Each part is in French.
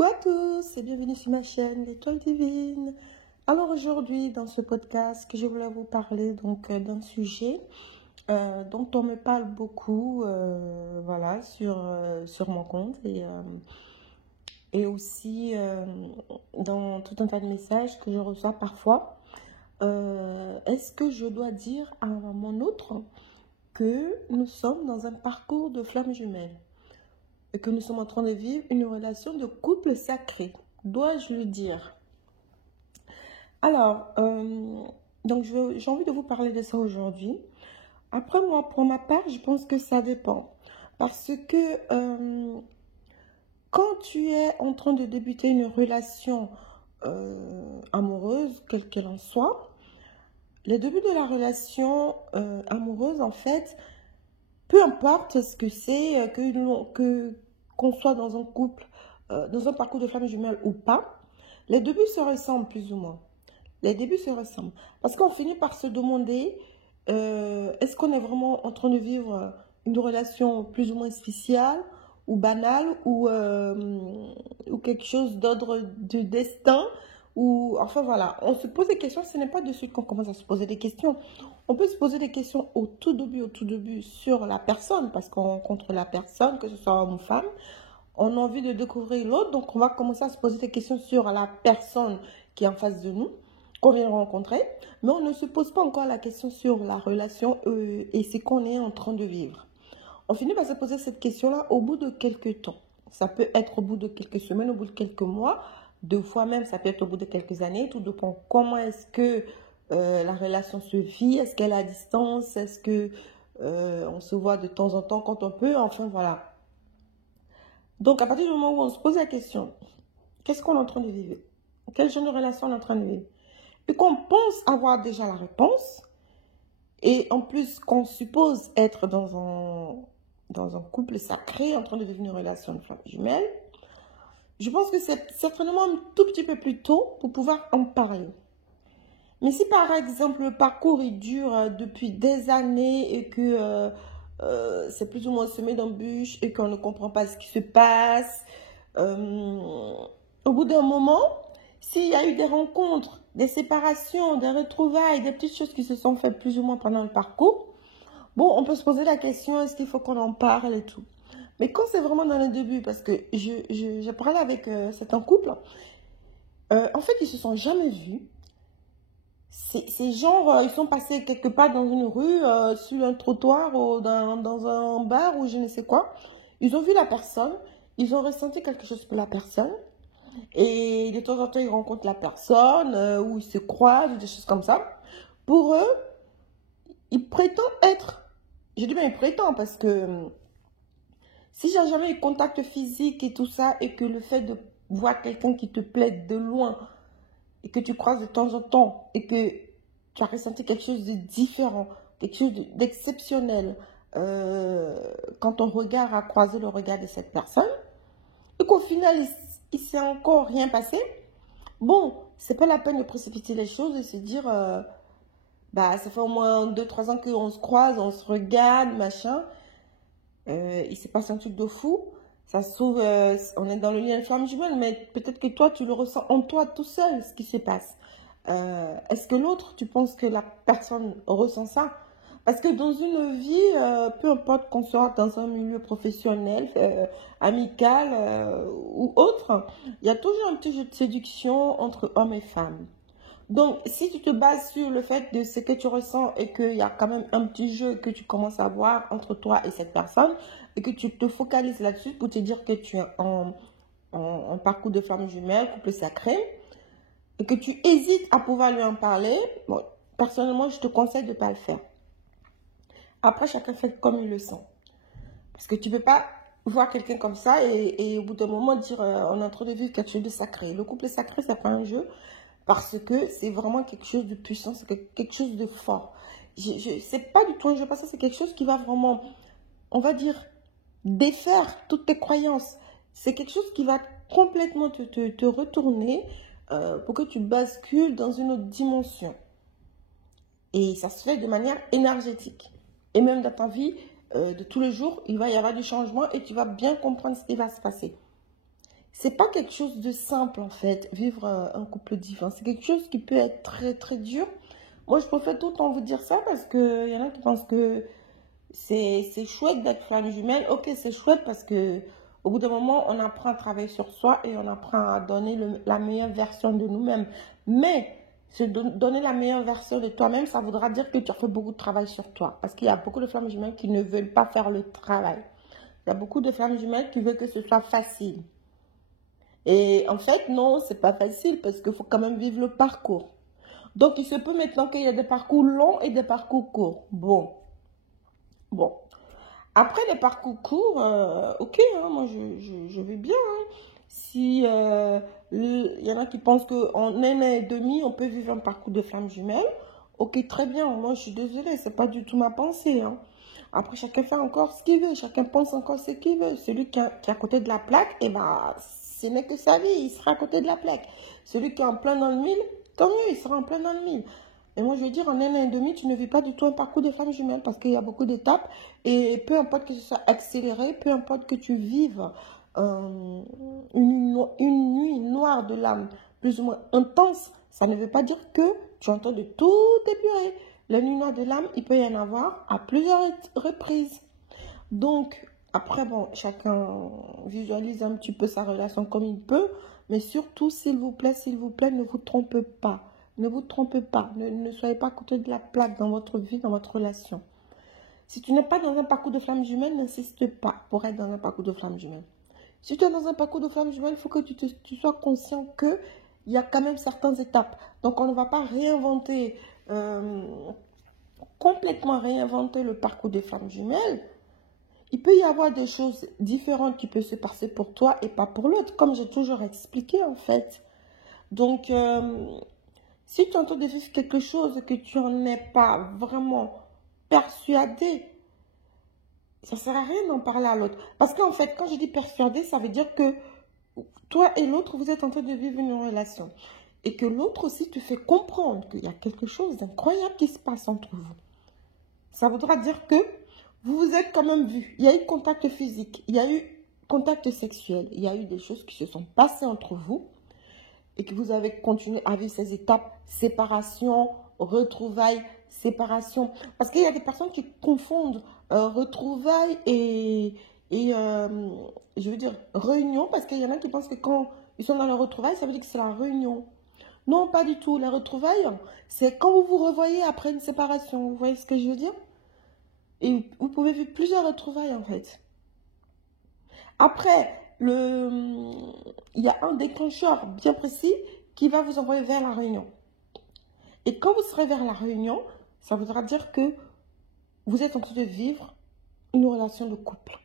Coucou à tous et bienvenue sur ma chaîne l'Étoile Divine. Alors aujourd'hui dans ce podcast que je voulais vous parler d'un sujet dont on me parle beaucoup voilà sur mon compte et aussi dans tout un tas de messages que je reçois parfois. Est-ce que je dois dire à un moment autre que nous sommes dans un parcours de flammes jumelles et que nous sommes en train de vivre une relation de couple sacré? Dois-je le dire? Alors, j'ai envie de vous parler de ça aujourd'hui. Après, moi, pour ma part, je pense que ça dépend. Parce que quand tu es en train de débuter une relation amoureuse, quelle qu'elle en soit, les débuts de la relation amoureuse, en fait, peu importe ce que c'est, qu'on soit dans un couple, dans un parcours de flammes jumelles ou pas, les débuts se ressemblent plus ou moins. Les débuts se ressemblent. Parce qu'on finit par se demander, est-ce qu'on est vraiment en train de vivre une relation plus ou moins spéciale ou banale ou quelque chose d'ordre du destin ou enfin voilà, on se pose des questions. Ce n'est pas de suite qu'on commence à se poser des questions. On peut se poser des questions au tout début sur la personne, parce qu'on rencontre la personne, que ce soit homme ou femme. On a envie de découvrir l'autre, donc on va commencer à se poser des questions sur la personne qui est en face de nous, qu'on vient de rencontrer. Mais on ne se pose pas encore la question sur la relation et ce qu'on est en train de vivre. On finit par se poser cette question-là au bout de quelques temps. Ça peut être au bout de quelques semaines, au bout de quelques mois, 2 fois même, ça peut être au bout de quelques années. Tout dépend comment est-ce que la relation se vit, est-ce qu'elle est à distance, est-ce que on se voit de temps en temps quand on peut, enfin voilà. Donc à partir du moment où on se pose la question, qu'est-ce qu'on est en train de vivre? Quel genre de relation on est en train de vivre? Et qu'on pense avoir déjà la réponse, et en plus qu'on suppose être dans un couple sacré, en train de vivre une relation de flamme jumelle, je pense que c'est certainement un tout petit peu plus tôt pour pouvoir en parler. Mais si par exemple le parcours il dure depuis des années et que c'est plus ou moins semé d'embûches et qu'on ne comprend pas ce qui se passe, au bout d'un moment, s'il y a eu des rencontres, des séparations, des retrouvailles, des petites choses qui se sont faites plus ou moins pendant le parcours, bon, on peut se poser la question, est-ce qu'il faut qu'on en parle et tout. Mais quand c'est vraiment dans le début, parce que j'ai parlé avec certains couples, en fait, ils se sont jamais vus. C'est genre, ils sont passés quelque part dans une rue, sur un trottoir ou dans un bar ou je ne sais quoi. Ils ont vu la personne, ils ont ressenti quelque chose pour la personne. Et de temps en temps, ils rencontrent la personne, ou ils se croisent, ou des choses comme ça. Pour eux, ils prétendent être, je dis bien ils prétendent parce que si j'ai jamais eu contact physique et tout ça, et que le fait de voir quelqu'un qui te plaît de loin, et que tu croises de temps en temps, et que tu as ressenti quelque chose de différent, quelque chose d'exceptionnel, quand ton regard a croisé le regard de cette personne, et qu'au final, il ne s'est encore rien passé, bon, c'est pas la peine de précipiter les choses et se dire, bah, ça fait au moins 2-3 ans qu'on se croise, on se regarde, machin. Il s'est passé un truc de fou. Ça se trouve, on est dans le lien de flamme jumelle, mais peut-être que toi, tu le ressens en toi tout seul, ce qui se passe. Est-ce que l'autre, tu penses que la personne ressent ça? Parce que dans une vie, peu importe qu'on soit dans un milieu professionnel, amical ou autre, il y a toujours un petit jeu de séduction entre hommes et femmes. Donc, si tu te bases sur le fait de ce que tu ressens et qu'il y a quand même un petit jeu que tu commences à voir entre toi et cette personne et que tu te focalises là-dessus pour te dire que tu es en parcours de flamme jumelle, couple sacré, et que tu hésites à pouvoir lui en parler, bon, personnellement, je te conseille de ne pas le faire. Après, chacun fait comme il le sent. Parce que tu ne peux pas voir quelqu'un comme ça et au bout d'un moment dire on est en train de vivre quelque chose de sacré. Le couple sacré, c'est pas un jeu. Parce que c'est vraiment quelque chose de puissant, c'est quelque chose de fort. C'est pas du tout un jeu, parce que c'est quelque chose qui va vraiment, on va dire, défaire toutes tes croyances. C'est quelque chose qui va complètement te retourner pour que tu bascules dans une autre dimension. Et ça se fait de manière énergétique. Et même dans ta vie de tous les jours, il va y avoir du changement et tu vas bien comprendre ce qui va se passer. c'est pas quelque chose de simple, en fait, vivre un couple différent. C'est quelque chose qui peut être très, très dur. Moi, je préfère tout le temps vous dire ça parce qu'il y en a qui pensent que c'est chouette d'être flamme jumelle. Ok, c'est chouette parce que au bout d'un moment, on apprend à travailler sur soi et on apprend à donner la meilleure version de nous-mêmes. Mais donner la meilleure version de toi-même, ça voudra dire que tu as fait beaucoup de travail sur toi. Parce qu'il y a beaucoup de flammes jumelles qui ne veulent pas faire le travail. Il y a beaucoup de flammes jumelles qui veulent que ce soit facile. Et en fait, non, c'est pas facile parce qu'il faut quand même vivre le parcours. Donc, il se peut maintenant qu'il y ait des parcours longs et des parcours courts. Bon. Après les parcours courts, ok, hein, moi je vais bien. Hein. Si il y en a qui pensent qu'en un an et demi, on peut vivre un parcours de flamme jumelle, ok, très bien. Moi, je suis désolée, c'est pas du tout ma pensée. Hein. Après, chacun fait encore ce qu'il veut, chacun pense encore ce qu'il veut. Celui qui est à côté de la plaque, eh ben, ce n'est que sa vie, il sera à côté de la plaque. Celui qui est en plein dans le mille, tant mieux, il sera en plein dans le mille. Et moi, je veux dire, en un an et demi, tu ne vis pas du tout un parcours de flamme jumelle parce qu'il y a beaucoup d'étapes. Et peu importe que ce soit accéléré, peu importe que tu vives une nuit noire de l'âme plus ou moins intense, ça ne veut pas dire que tu entends de tout épurer. La nuit noire de l'âme, il peut y en avoir à plusieurs reprises. Donc, après, bon, chacun visualise un petit peu sa relation comme il peut. Mais surtout, s'il vous plaît, ne vous trompez pas. Ne vous trompez pas. Ne soyez pas à côté de la plaque dans votre vie, dans votre relation. Si tu n'es pas dans un parcours de flamme jumelle, n'insiste pas pour être dans un parcours de flamme jumelle. Si tu es dans un parcours de flamme jumelle, il faut que tu sois conscient qu'il y a quand même certaines étapes. Donc, on ne va pas réinventer, complètement réinventer le parcours de flamme jumelle. Il peut y avoir des choses différentes qui peuvent se passer pour toi et pas pour l'autre, comme j'ai toujours expliqué en fait. Donc, si tu entends de vivre quelque chose que tu n'en es pas vraiment persuadé, ça ne sert à rien d'en parler à l'autre. Parce qu'en fait, quand je dis persuadé, ça veut dire que toi et l'autre, vous êtes en train de vivre une relation. Et que l'autre aussi te fait comprendre qu'il y a quelque chose d'incroyable qui se passe entre vous. Ça voudra dire que vous vous êtes quand même vus. Il y a eu contact physique, il y a eu contact sexuel, il y a eu des choses qui se sont passées entre vous et que vous avez continué à vivre ces étapes, séparation, retrouvailles, séparation. Parce qu'il y a des personnes qui confondent retrouvailles et je veux dire, réunion, parce qu'il y en a qui pensent que quand ils sont dans la retrouvaille, ça veut dire que c'est la réunion. Non, pas du tout. La retrouvaille, c'est quand vous vous revoyez après une séparation. Vous voyez ce que je veux dire? Et vous pouvez vivre plusieurs retrouvailles, en fait. Après, il y a un déclencheur bien précis qui va vous envoyer vers la réunion. Et quand vous serez vers la réunion, ça voudra dire que vous êtes en train de vivre une relation de couple.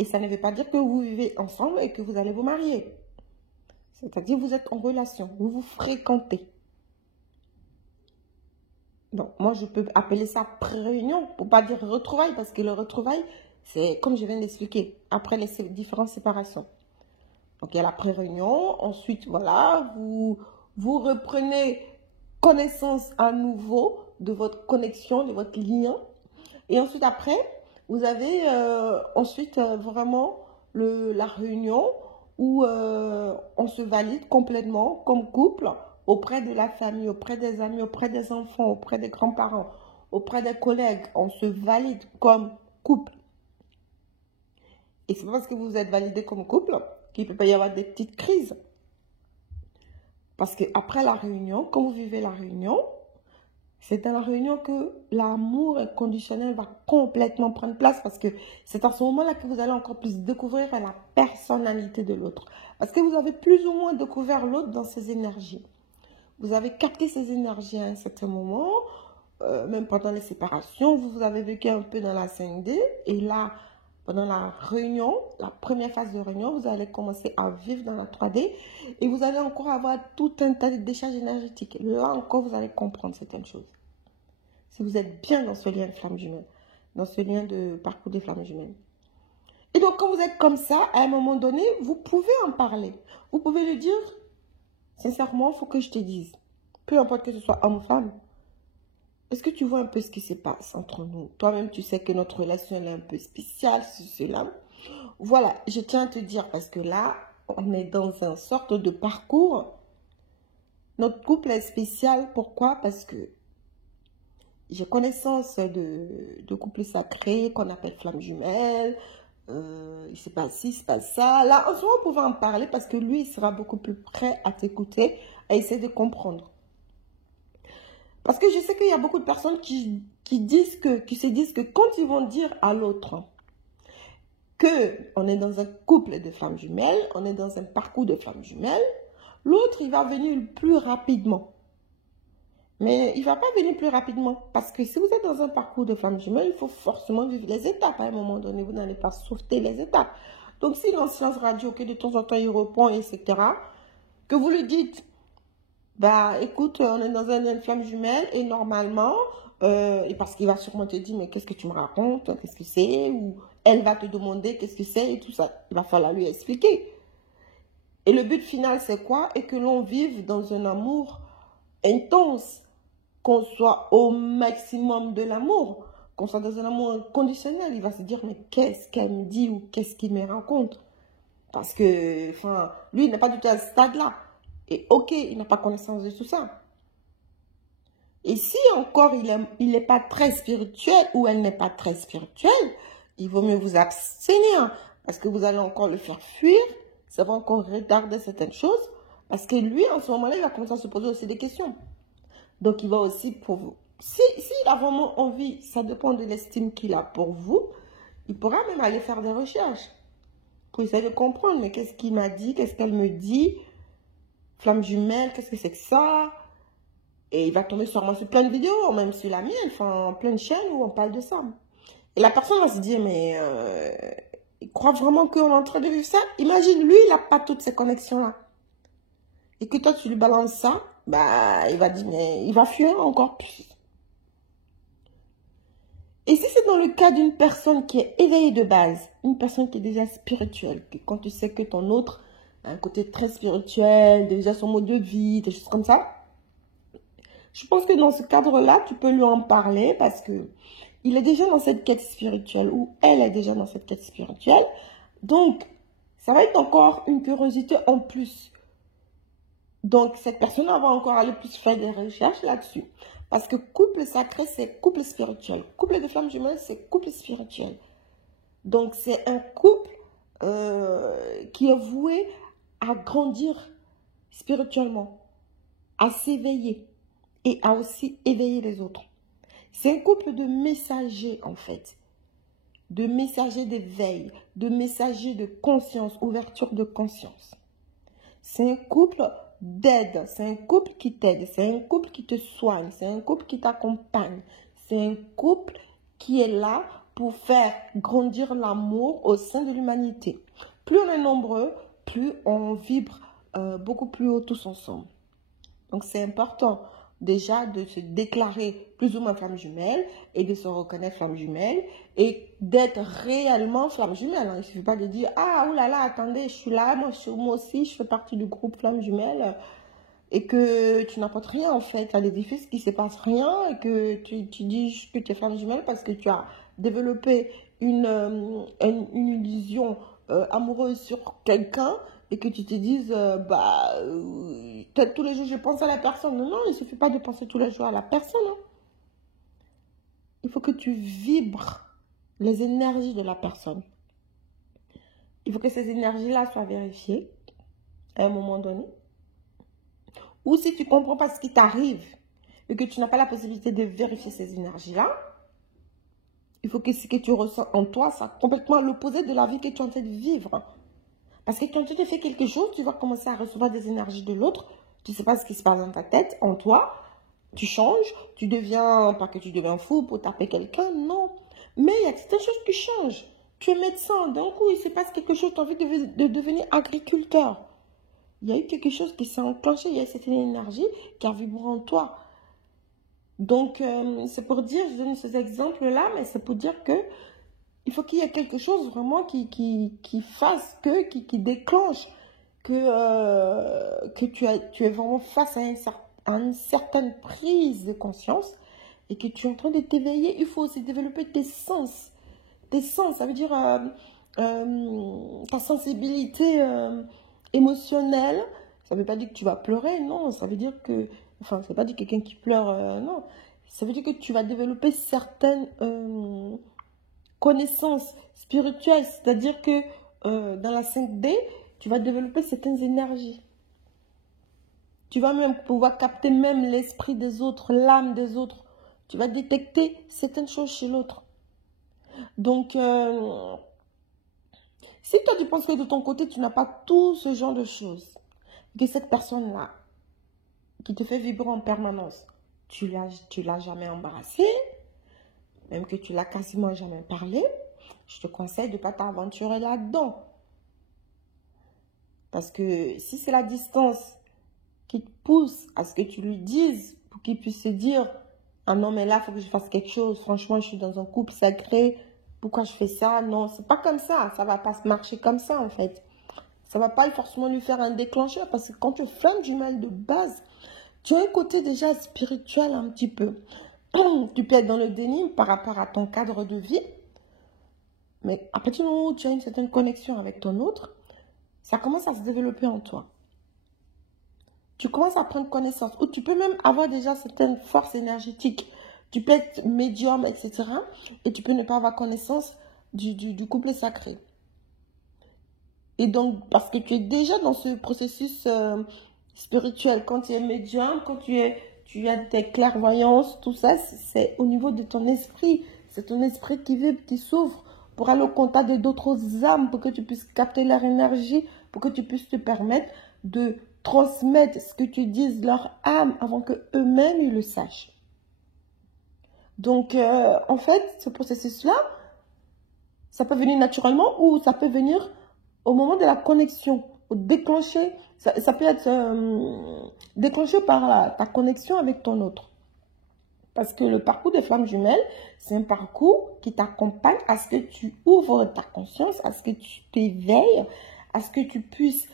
Et ça ne veut pas dire que vous vivez ensemble et que vous allez vous marier. C'est-à-dire que vous êtes en relation, vous vous fréquentez. Donc, moi, je peux appeler ça pré-réunion pour ne pas dire retrouvailles, parce que le retrouvaille, c'est comme je viens d'expliquer, après les différentes séparations. Donc, il y a la pré-réunion. Ensuite, voilà, vous reprenez connaissance à nouveau de votre connexion, de votre lien. Et ensuite, après, vous avez vraiment la réunion où on se valide complètement comme couple auprès de la famille, auprès des amis, auprès des enfants, auprès des grands-parents, auprès des collègues. On se valide comme couple. Et c'est pas parce que vous êtes validé comme couple qu'il peut pas y avoir des petites crises. Parce qu'après la réunion, quand vous vivez la réunion, c'est dans la réunion que l'amour inconditionnel va complètement prendre place, parce que c'est à ce moment-là que vous allez encore plus découvrir la personnalité de l'autre. Parce que vous avez plus ou moins découvert l'autre dans ses énergies. Vous avez capté ses énergies à un certain moment, même pendant les séparations, vous avez vécu un peu dans la 5D, et là, pendant la réunion, la première phase de réunion, vous allez commencer à vivre dans la 3D et vous allez encore avoir tout un tas de décharges énergétiques. Là encore, vous allez comprendre certaines choses. Si vous êtes bien dans ce lien de flamme jumelle, dans ce lien de parcours des flammes jumelles. Et donc, quand vous êtes comme ça, à un moment donné, vous pouvez en parler. Vous pouvez le dire, sincèrement, il faut que je te dise. Peu importe que ce soit homme ou femme. Est-ce que tu vois un peu ce qui se passe entre nous? Toi-même, tu sais que notre relation elle est un peu spéciale sur cela. Voilà, je tiens à te dire parce que là, on est dans une sorte de parcours. Notre couple est spécial. Pourquoi? Parce que j'ai connaissance de couples sacrés qu'on appelle flammes jumelles. Il ne sait pas ci, c'est pas ça. Là, en ce moment, on pouvait en parler parce que lui, il sera beaucoup plus prêt à t'écouter, à essayer de comprendre. Parce que je sais qu'il y a beaucoup de personnes qui se disent que quand ils vont dire à l'autre qu'on est dans un couple de flammes jumelles, on est dans un parcours de flammes jumelles, l'autre, il va venir plus rapidement. Mais il ne va pas venir plus rapidement. Parce que si vous êtes dans un parcours de flammes jumelles, il faut forcément vivre les étapes. À un moment donné, vous n'allez pas sauter les étapes. Donc, si dans Silence Radio, que de temps en temps, il reprend, etc., que vous lui dites, bah, écoute, on est dans une flamme jumelle et normalement, et parce qu'il va sûrement te dire, mais qu'est-ce que tu me racontes? Qu'est-ce que c'est? Ou elle va te demander qu'est-ce que c'est et tout ça. Il va falloir lui expliquer. Et le but final, c'est quoi? Et que l'on vive dans un amour intense, qu'on soit au maximum de l'amour, qu'on soit dans un amour inconditionnel. Il va se dire, mais qu'est-ce qu'elle me dit ou qu'est-ce qu'il me raconte? Parce que, enfin, lui, il n'est pas du tout à ce stade-là. Et ok, il n'a pas connaissance de tout ça. Et si encore il n'est pas très spirituel ou elle n'est pas très spirituelle, il vaut mieux vous abstenir parce que vous allez encore le faire fuir, ça va encore retarder certaines choses parce que lui, en ce moment-là, il va commencer à se poser aussi des questions. Donc, il va aussi pour vous. S'il a vraiment envie, ça dépend de l'estime qu'il a pour vous, il pourra même aller faire des recherches pour essayer de comprendre, mais qu'est-ce qu'il m'a dit, qu'est-ce qu'elle me dit, flamme jumelle, qu'est-ce que c'est que ça? Et il va tomber sûrement sur plein de vidéos, même sur la mienne, enfin, plein de chaînes où on parle de ça. Et la personne va se dire, mais il croit vraiment qu'on est en train de vivre ça? Imagine, lui, il n'a pas toutes ces connexions-là. Et que toi, tu lui balances ça, bah, il va dire, mais il va fuir encore plus. Et si c'est dans le cas d'une personne qui est éveillée de base, une personne qui est déjà spirituelle, que quand tu sais que ton autre a un côté très spirituel, déjà son mode de vie, des choses comme ça, je pense que dans ce cadre-là, tu peux lui en parler parce que il est déjà dans cette quête spirituelle ou elle est déjà dans cette quête spirituelle. Donc, ça va être encore une curiosité en plus. Donc, cette personne va encore aller plus faire des recherches là-dessus. Parce que couple sacré, c'est couple spirituel. Couple de flammes jumelles, c'est couple spirituel. Donc, c'est un couple qui est voué à grandir spirituellement, à s'éveiller et à aussi éveiller les autres. C'est un couple de messagers, en fait. De messagers d'éveil, de messagers de conscience, ouverture de conscience. C'est un couple d'aide, c'est un couple qui t'aide, c'est un couple qui te soigne, c'est un couple qui t'accompagne, c'est un couple qui est là pour faire grandir l'amour au sein de l'humanité. Plus on est nombreux, plus on vibre beaucoup plus haut tous ensemble. Donc c'est important déjà de se déclarer plus ou moins flamme jumelle et de se reconnaître flamme jumelle et d'être réellement flamme jumelle. Il ne suffit pas de dire « Ah, oulala, attendez, je suis là, moi aussi, je fais partie du groupe flamme jumelle » et que tu n'apportes rien en fait à l'édifice, qu'il ne se passe rien et que tu dis que tu es flamme jumelle parce que tu as développé une illusion amoureuse sur quelqu'un et que tu te dises, peut-être tous les jours je pense à la personne. Non, il ne suffit pas de penser tous les jours à la personne. Hein. Il faut que tu vibres les énergies de la personne. Il faut que ces énergies-là soient vérifiées à un moment donné. Ou si tu ne comprends pas ce qui t'arrive et que tu n'as pas la possibilité de vérifier ces énergies-là, il faut que ce que tu ressens en toi soit complètement l'opposé de la vie que tu es en train de vivre. Parce que quand tu te fais quelque chose, tu vas commencer à recevoir des énergies de l'autre. Tu ne sais pas ce qui se passe dans ta tête, en toi. Tu changes, tu deviens, pas que tu deviens fou pour taper quelqu'un, non. Mais il y a certaines choses qui changent. Tu es médecin, d'un coup, il se passe quelque chose, tu as envie de devenir agriculteur. Il y a eu quelque chose qui s'est enclenché, il y a cette énergie qui a vibré en toi. Donc, c'est pour dire, je donne ces exemples-là, mais c'est pour dire que il faut qu'il y ait quelque chose vraiment qui fasse qui déclenche que tu es vraiment face à une certaine prise de conscience et que tu es en train de t'éveiller. Il faut aussi développer tes sens. Tes sens, ça veut dire ta sensibilité émotionnelle. Ça ne veut pas dire que tu vas pleurer, non. Ça veut dire que, enfin, ça veut pas dire quelqu'un qui pleure, non. Ça veut dire que tu vas développer certaines connaissances spirituelles. C'est-à-dire que dans la 5D, tu vas développer certaines énergies. Tu vas même pouvoir capter même l'esprit des autres, l'âme des autres. Tu vas détecter certaines choses chez l'autre. Donc, si toi tu penses que de ton côté, tu n'as pas tout ce genre de choses, que cette personne-là, qui te fait vibrer en permanence, tu l'as jamais embrassé, même que tu l'as quasiment jamais parlé, je te conseille de ne pas t'aventurer là-dedans. Parce que si c'est la distance qui te pousse à ce que tu lui dises, pour qu'il puisse se dire, ah non mais là, il faut que je fasse quelque chose, franchement, je suis dans un couple sacré, pourquoi je fais ça? Non, c'est pas comme ça va pas marcher comme ça en fait. Ça va pas forcément lui faire un déclencheur, parce que quand tu es flamme jumelle de base, tu as un côté déjà spirituel un petit peu. Tu peux être dans le déni par rapport à ton cadre de vie, mais à partir du moment où tu as une certaine connexion avec ton autre, ça commence à se développer en toi. Tu commences à prendre connaissance, ou tu peux même avoir déjà certaines forces énergétiques. Tu peux être médium, etc. Et tu peux ne pas avoir connaissance du couple sacré. Et donc, parce que tu es déjà dans ce processus spirituel, quand tu es médium, quand tu as tes clairvoyances, tout ça, c'est au niveau de ton esprit. C'est ton esprit qui vibre, qui s'ouvre pour aller au contact d'autres âmes, pour que tu puisses capter leur énergie, pour que tu puisses te permettre de transmettre ce que tu dises leur âme avant qu'eux-mêmes ils le sachent. Donc, en fait, ce processus-là, ça peut venir naturellement ou ça peut venir au moment de la connexion, au déclencher. Ça peut être déclenché par ta connexion avec ton autre. Parce que le parcours des flammes jumelles, c'est un parcours qui t'accompagne à ce que tu ouvres ta conscience, à ce que tu t'éveilles, à ce que tu puisses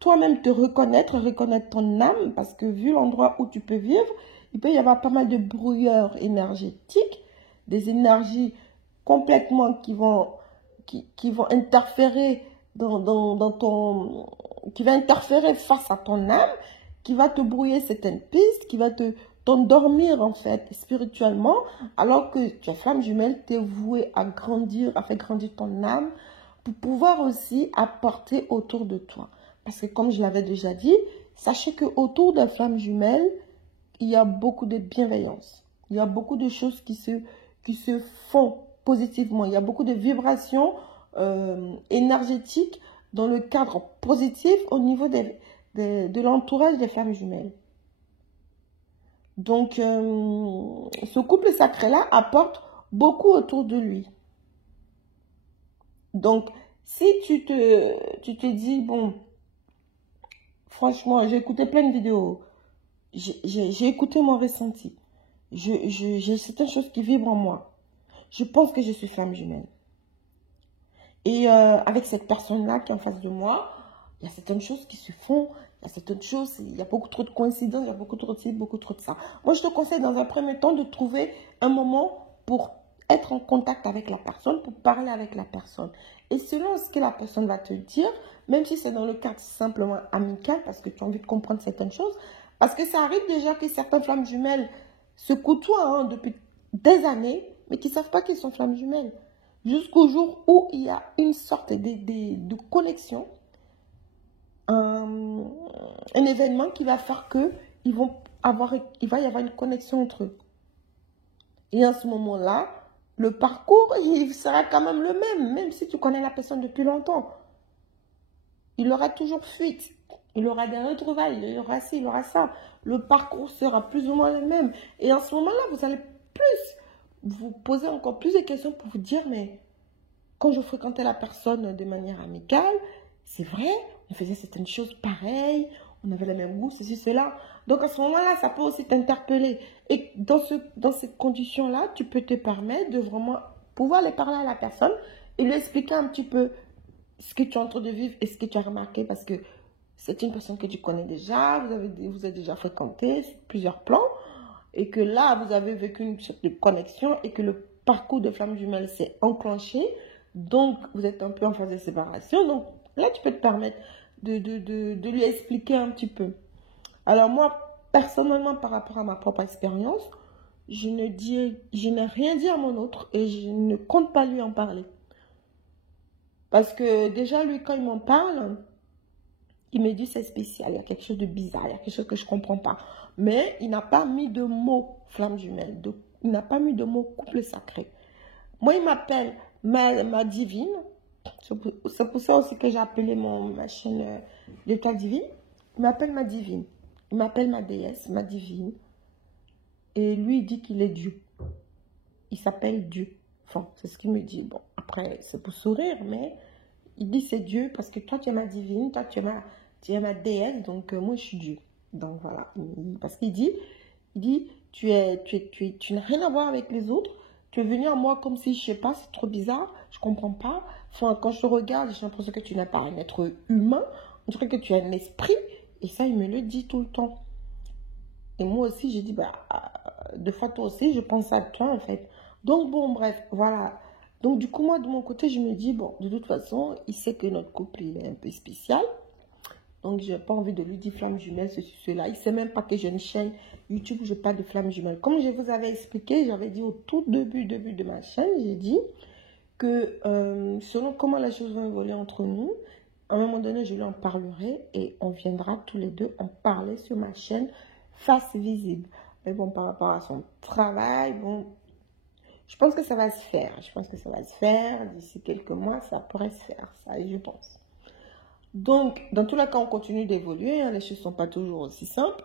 toi-même te reconnaître ton âme, parce que vu l'endroit où tu peux vivre, il peut y avoir pas mal de brouilleurs énergétiques, des énergies complètement qui vont interférer dans ton... qui va interférer face à ton âme, qui va te brouiller certaines pistes, qui va t'endormir en fait spirituellement, alors que tu es flamme jumelle, tu es vouée à grandir, à faire grandir ton âme, pour pouvoir aussi apporter autour de toi. Parce que comme je l'avais déjà dit, sachez qu'autour de flamme jumelle, il y a beaucoup de bienveillance. Il y a beaucoup de choses qui se font positivement. Il y a beaucoup de vibrations énergétiques dans le cadre positif au niveau de l'entourage des flammes jumelles. Donc, ce couple sacré-là apporte beaucoup autour de lui. Donc, si tu te dis, bon, franchement, j'ai écouté plein de vidéos, j'ai écouté mon ressenti, j'ai certaines choses qui vibrent en moi. Je pense que je suis flamme jumelle. Et avec cette personne-là qui est en face de moi, il y a certaines choses qui se font, il y a certaines choses, il y a beaucoup trop de coïncidences, il y a beaucoup trop de ci, beaucoup trop de ça. Moi, je te conseille dans un premier temps de trouver un moment pour être en contact avec la personne, pour parler avec la personne. Et selon ce que la personne va te dire, même si c'est dans le cadre simplement amical, parce que tu as envie de comprendre certaines choses, parce que ça arrive déjà que certaines flammes jumelles se côtoient depuis des années, mais qui ne savent pas qu'ils sont flammes jumelles. Jusqu'au jour où il y a une sorte de connexion, un événement qui va faire qu'il va y avoir une connexion entre eux. Et à ce moment-là, le parcours, il sera quand même le même si tu connais la personne depuis longtemps. Il aura toujours fuite, il aura des retrouvailles, il aura ci, il aura ça. Le parcours sera plus ou moins le même. Et à ce moment-là, vous allez plus vous poser encore plus de questions pour vous dire, mais quand je fréquentais la personne de manière amicale, c'est vrai, on faisait certaines choses pareilles, on avait le même goût, ceci, cela. Donc à ce moment-là, ça peut aussi t'interpeller. Et dans cette condition-là, tu peux te permettre de vraiment pouvoir aller parler à la personne et lui expliquer un petit peu ce que tu es en train de vivre et ce que tu as remarqué, parce que c'est une personne que tu connais déjà, vous avez déjà fréquenté sur plusieurs plans, et que là, vous avez vécu une sorte de connexion et que le parcours de flamme jumelle s'est enclenché. Donc, vous êtes un peu en phase de séparation. Donc, là, tu peux te permettre de lui expliquer un petit peu. Alors, moi, personnellement, par rapport à ma propre expérience, je n'ai rien dit à mon autre et je ne compte pas lui en parler. Parce que déjà, lui, quand il m'en parle, il me dit c'est spécial, il y a quelque chose de bizarre, il y a quelque chose que je ne comprends pas. Mais il n'a pas mis de mots flamme jumelle, il n'a pas mis de mots couple sacré. Moi, il m'appelle ma divine. C'est pour ça aussi que j'ai appelé ma chaîne l'étoile divine. Il m'appelle ma divine. Il m'appelle ma déesse, ma divine. Et lui, il dit qu'il est Dieu. Il s'appelle Dieu. Enfin, c'est ce qu'il me dit. Bon, après, c'est pour sourire, mais il dit c'est Dieu parce que toi, tu es ma divine, toi, tu es ma déesse, donc moi, je suis Dieu. Donc voilà. Parce qu'il dit, tu n'as rien à voir avec les autres. Tu es venu à moi comme si, je sais pas, c'est trop bizarre, je comprends pas. Enfin, quand je te regarde, j'ai l'impression que tu n'es pas un être humain, on dirait que tu as un esprit. Et ça, il me le dit tout le temps. Et moi aussi, j'ai dit, bah, deux fois toi aussi, je pense à toi, en fait. Donc, bon, bref, voilà. Donc, du coup, moi, de mon côté, je me dis, bon, de toute façon, il sait que notre couple, il est un peu spécial. Donc, je n'ai pas envie de lui dire flamme jumelle, ceci, cela. Il ne sait même pas que j'ai une chaîne YouTube où je parle de flamme jumelle. Comme je vous avais expliqué, j'avais dit au tout début de ma chaîne, j'ai dit que selon comment les choses vont évoluer entre nous, à un moment donné, je lui en parlerai et on viendra tous les deux en parler sur ma chaîne face visible. Mais bon, par rapport à son travail, bon, je pense que ça va se faire. Je pense que ça va se faire. D'ici quelques mois, ça pourrait se faire, ça, je pense. Donc, dans tous les cas, on continue d'évoluer. Hein, les choses ne sont pas toujours aussi simples.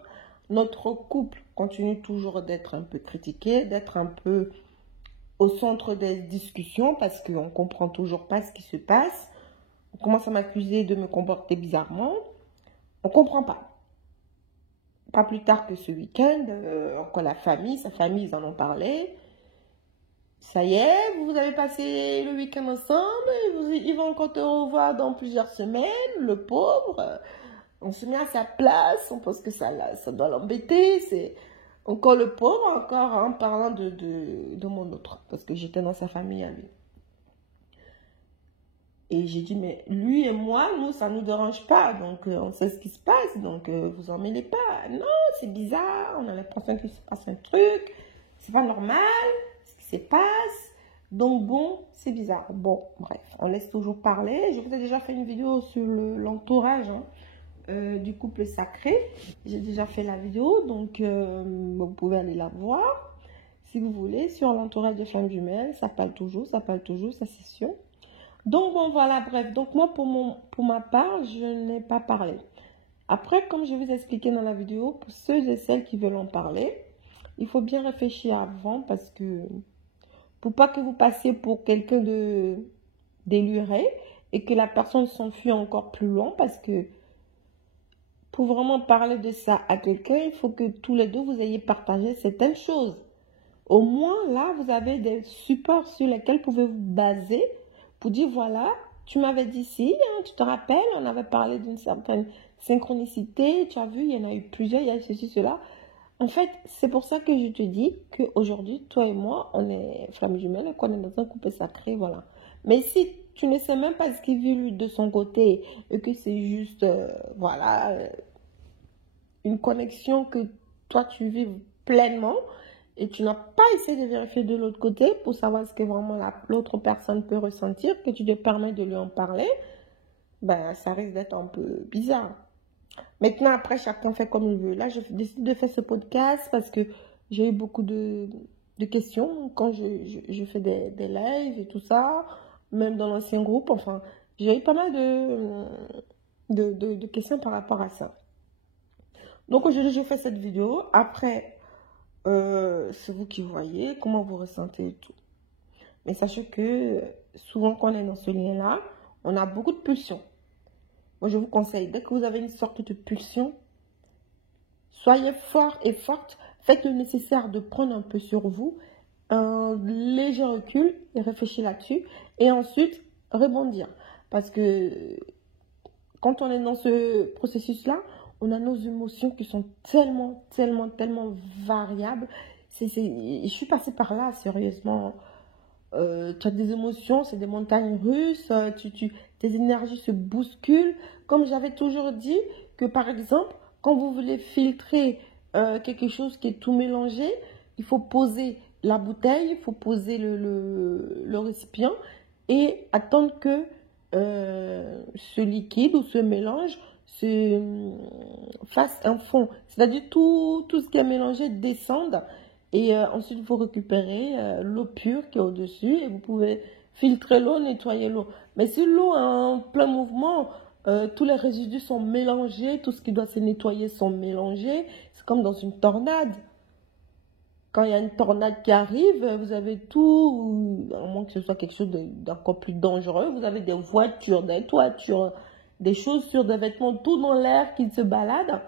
Notre couple continue toujours d'être un peu critiqué, d'être un peu au centre des discussions parce qu'on ne comprend toujours pas ce qui se passe. On commence à m'accuser de me comporter bizarrement. On ne comprend pas. Pas plus tard que ce week-end, encore sa famille, ils en ont parlé. Ça y est, vous avez passé le week-end ensemble, ils vont encore te revoir dans plusieurs semaines, le pauvre. On se met à sa place, on pense que ça doit l'embêter. C'est encore le pauvre, encore en parlant de mon autre, parce que j'étais dans sa famille à lui. Et j'ai dit, mais lui et moi, nous, ça ne nous dérange pas. Donc, on sait ce qui se passe. Donc, vous en mêlez pas. Non, c'est bizarre. On a l'impression qu'il se passe un truc. C'est pas normal ce qui se passe. Donc, bon, c'est bizarre. Bon, bref, on laisse toujours parler. Je vous ai déjà fait une vidéo sur l'entourage du couple sacré. J'ai déjà fait la vidéo. Donc, vous pouvez aller la voir si vous voulez. Sur l'entourage de flammes jumelles. Ça parle toujours, ça c'est sûr. Donc, bon, voilà, bref. Donc, moi, pour ma part, je n'ai pas parlé. Après, comme je vous ai expliqué dans la vidéo, pour ceux et celles qui veulent en parler, il faut bien réfléchir avant parce que, pour pas que vous passiez pour quelqu'un de déluré et que la personne s'enfuit encore plus loin parce que, pour vraiment parler de ça à quelqu'un, il faut que tous les deux, vous ayez partagé certaines choses. Au moins, là, vous avez des supports sur lesquels vous pouvez vous baser pour dire, voilà, tu m'avais dit si, hein, tu te rappelles, on avait parlé d'une certaine synchronicité, tu as vu, il y en a eu plusieurs, il y a ceci, cela. En fait, c'est pour ça que je te dis qu'aujourd'hui, toi et moi, on est flammes jumelles et qu'on est dans un couple sacré, voilà. Mais si tu ne sais même pas ce qu'il vit lui de son côté et que c'est juste, voilà, une connexion que toi tu vis pleinement, et tu n'as pas essayé de vérifier de l'autre côté pour savoir ce que vraiment l'autre personne peut ressentir, que tu te permets de lui en parler, ben ça risque d'être un peu bizarre. Maintenant, après, chacun fait comme il veut. Là, je décide de faire ce podcast parce que j'ai eu beaucoup de questions quand je fais des lives et tout ça, même dans l'ancien groupe. Enfin, j'ai eu pas mal de questions par rapport à ça. Donc, aujourd'hui, je fais cette vidéo. Après, c'est vous qui voyez comment vous ressentez et tout. Mais sachez que souvent quand on est dans ce lien-là, on a beaucoup de pulsions. Moi, je vous conseille, dès que vous avez une sorte de pulsion, soyez fort et forte. Faites le nécessaire de prendre un peu sur vous, un léger recul et réfléchir là-dessus. Et ensuite, rebondir. Parce que quand on est dans ce processus-là, on a nos émotions qui sont tellement variables. Je suis passée par là, sérieusement. tu as des émotions, c'est des montagnes russes, tes énergies se bousculent. Comme j'avais toujours dit, que par exemple, quand vous voulez filtrer quelque chose qui est tout mélangé, il faut poser la bouteille, il faut poser le récipient et attendre que ce liquide ou ce mélange fasse un fond. C'est-à-dire tout ce qui est mélangé descende et ensuite vous récupérez l'eau pure qui est au-dessus et vous pouvez filtrer l'eau, nettoyer l'eau. Mais si l'eau est en plein mouvement, tous les résidus sont mélangés, tout ce qui doit se nettoyer sont mélangés. C'est comme dans une tornade. Quand il y a une tornade qui arrive, vous avez tout, à moins que ce soit quelque chose d'encore plus dangereux, vous avez des voitures, des toitures, des chaussures, des vêtements, tout dans l'air qui se balade.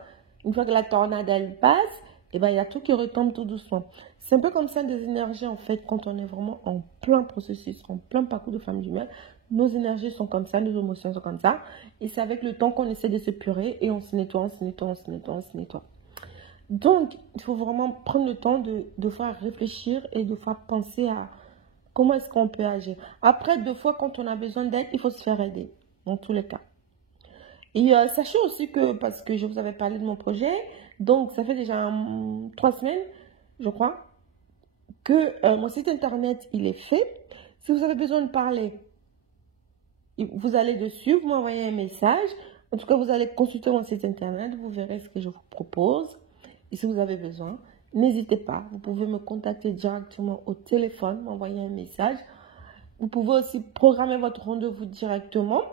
Une fois que la tornade, elle passe, et ben, il y a tout qui retombe tout doucement. C'est un peu comme ça des énergies, en fait, quand on est vraiment en plein processus, en plein parcours de femme jumelle. Nos énergies sont comme ça, nos émotions sont comme ça. Et c'est avec le temps qu'on essaie de se purer et on se nettoie, on se nettoie, on se nettoie, on se nettoie. Donc, il faut vraiment prendre le temps de fois réfléchir et de fois penser à comment est-ce qu'on peut agir. Après, deux fois, quand on a besoin d'aide, il faut se faire aider, dans tous les cas. Et sachez aussi que, parce que je vous avais parlé de mon projet, donc ça fait déjà 3 semaines, je crois, que mon site internet, il est fait. Si vous avez besoin de parler, vous allez dessus, vous m'envoyez un message. En tout cas, vous allez consulter mon site internet, vous verrez ce que je vous propose. Et si vous avez besoin, n'hésitez pas. Vous pouvez me contacter directement au téléphone, m'envoyer un message. Vous pouvez aussi programmer votre rendez-vous directement.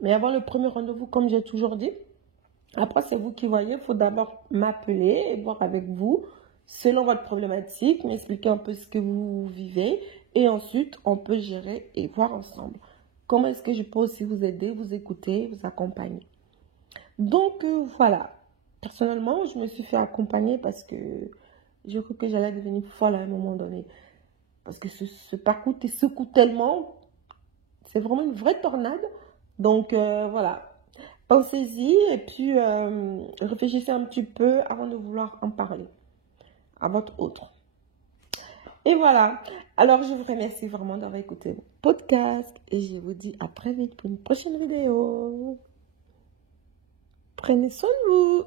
Mais avant le premier rendez-vous, comme j'ai toujours dit, après c'est vous qui voyez, il faut d'abord m'appeler et voir avec vous, selon votre problématique, m'expliquer un peu ce que vous vivez. Et ensuite, on peut gérer et voir ensemble. Comment est-ce que je peux aussi vous aider, vous écouter, vous accompagner. Donc, voilà. Personnellement, je me suis fait accompagner parce que je crois que j'allais devenir folle à un moment donné. Parce que ce parcours te secoue tellement. C'est vraiment une vraie tornade. Donc, voilà. Pensez-y et puis réfléchissez un petit peu avant de vouloir en parler à votre autre. Et voilà. Alors, je vous remercie vraiment d'avoir écouté mon podcast et je vous dis à très vite pour une prochaine vidéo. Prenez soin de vous.